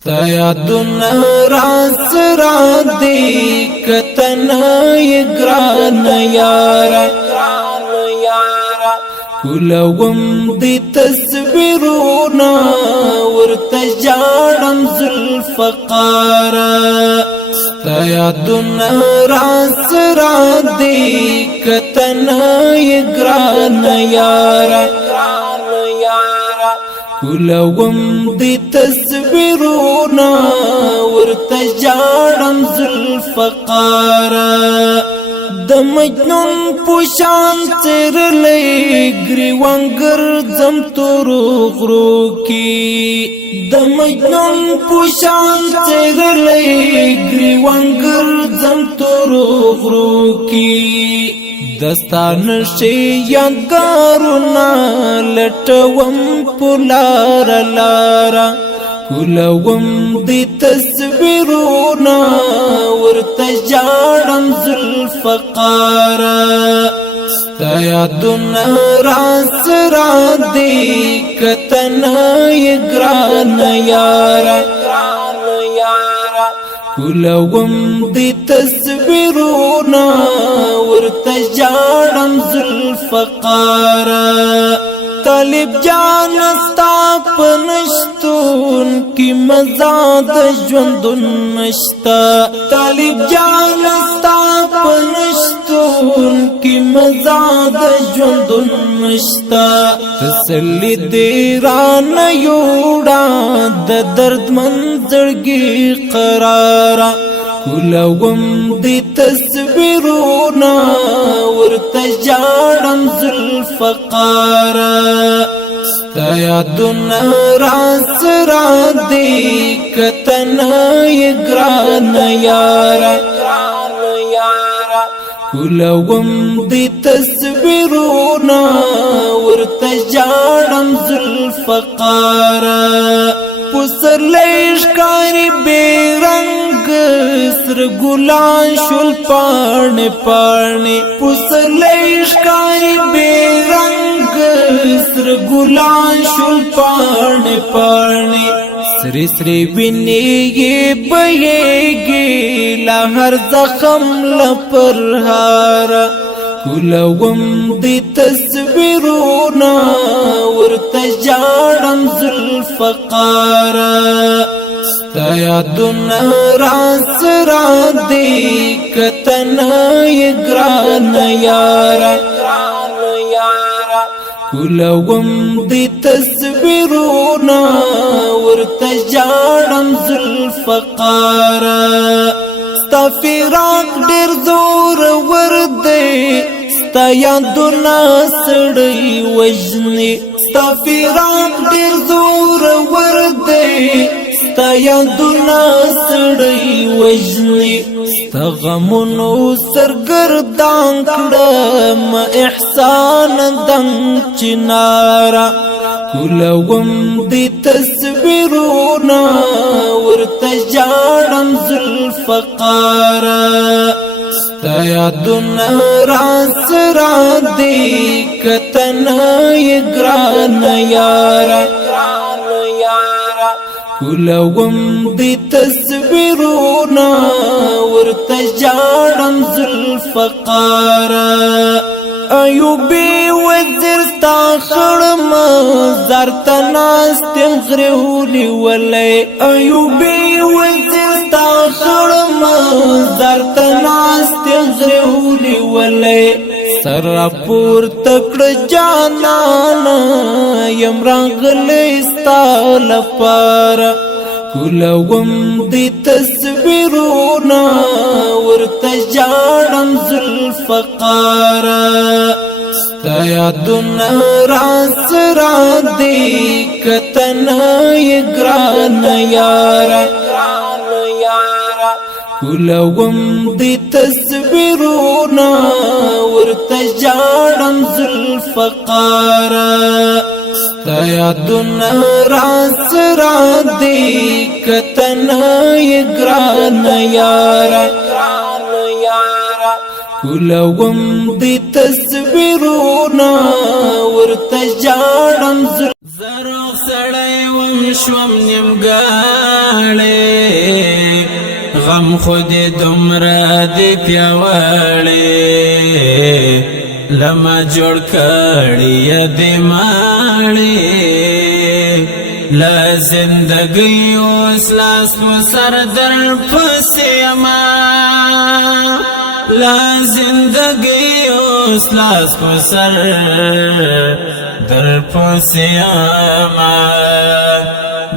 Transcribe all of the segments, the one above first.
ستا یادونه راسره دي کتنه یې ګرانه یاره کولوم دی تصویرونه ورته ژاړم ذوالفقاره ستا یادونه راسره دي کتنه یې ګرانه یاره کولوم دی تصویرونه ورته ژاړم ذوالفقاره د مجنون پوشان څیرلی ګریوان ګرځم تورو غرو کې د مجنون پوشان څیرلی ګریوان ګرځم تورو غرو کې دستان شي یادګارونه لټوم په لاره لاره کولوم دی تصویرونه ورته ژاړم ذوالفقاره ستا یادونه راسره دي کتنه یې ګرانه یاره کولوم دی تصویرونه ورته ژاړم ذوالفقاره طالب جان ستا په نشتون کی مزه د ژوندون نشتا طالب جان ستا په نشتون کی مزه د ژوندون نشتا تسلی دې رانه یوړه د دردمن زړګي قراره کولوم دی تصویرونه ورته ژاړم ذوالفقاره ستا یادونه راسره دي کتنه یې ګرانه یاره کولوم دی تصویرونه ورته ژاړم ذوالفقاره پسرلی ښکاري بې رنګ سره ګلان شول پاڼې پاڼې پسرلی ښکاري بې رنګ سره ګلان شول پاڼې پاڼې سری سری وینې یې بهیږي لا هر زخم له پرهاره کولوم دی تصویرونه ورته ژاړم ذوالفقاره ستا یادونه راسره دي کتنه یې ګرانه یاره کولوم دی تصویرونه ورته ژاړم ذوالفقاره ستا فراق ډېر زورور دی ستا یادونه سړی وژني ستا فراق ډېر زورور دی ستا یادونه سړی وژني ستا غمونو سرګردان کړم احسان دنګ چناره کولوم دی تصویرونه ورته ژاړم ذوالفقاره ستا یادونه راسره دي کتنه یې ګرانه یاره کولوم دی تصویرونه ورته ژاړم ذوالفقاره ایوبی وزیر ستا خړم زرته ناستم غریولی ولی ایوبی وزیر ستا خړم زرته ناستم غریولی ولی سر پورته کړه جانانه یم راغلی ستا لپاره کولوم دی تصویرونه ورته ژاړم ذوالفقاره ستا یادونه راسره دي کتنه یې ګرانه یاره کولوم دی تصویرونه ورته ژاړم ذوالفقاره ستا یادونه راسره دي کتنه یې ګرانه یاره کولوم دی تصویرونه ورته ژاړم زروغ سړی وم شوم نیمګاړی غم خود دومره دی پیاوړی لما جوړ کړی دی ماړی لا زندگی اوس لاس و سر در پسې ما لا زندگی اوس لاس و سر در پسې ما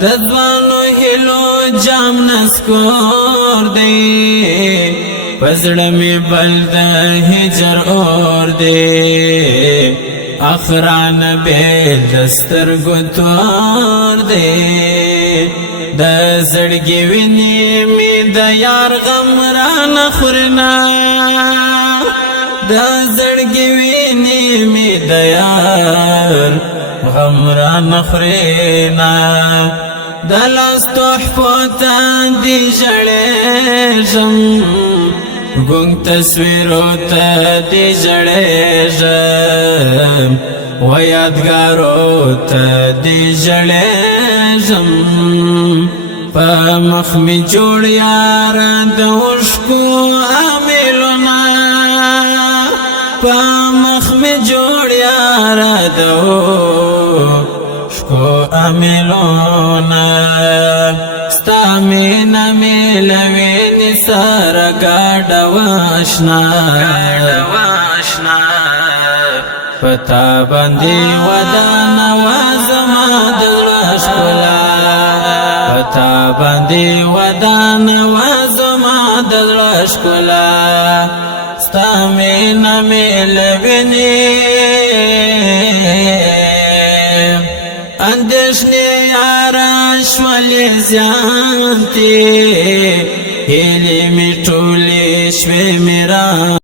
د ځوانو هیلو جام نسکور دی پزړه می بل د هجر اور دی اخران به دستر ګتوار دی د زړګي ویني می د یار غم را نخورنا د زړګي ویني می د یار غم را نخورنا د لاس تحفو ته دی ژړېږم ګونګ تصویرو ته دی ژړېږم و یادګارو ته دی ژړېږم په مخ مې جوړ یار د اوښکو امیلونه په مخ مې جوړ یار د اوښکو امیلونه ستا مینا میلوي نساره ګاډه واشنا پتا باندې ودان وازما د ښکلا پتا باندې ودان وازما د ښکلا ستا مینا میلوي اندیشنی یارا شولی زیانتی هیلی می ټولی شوی میرا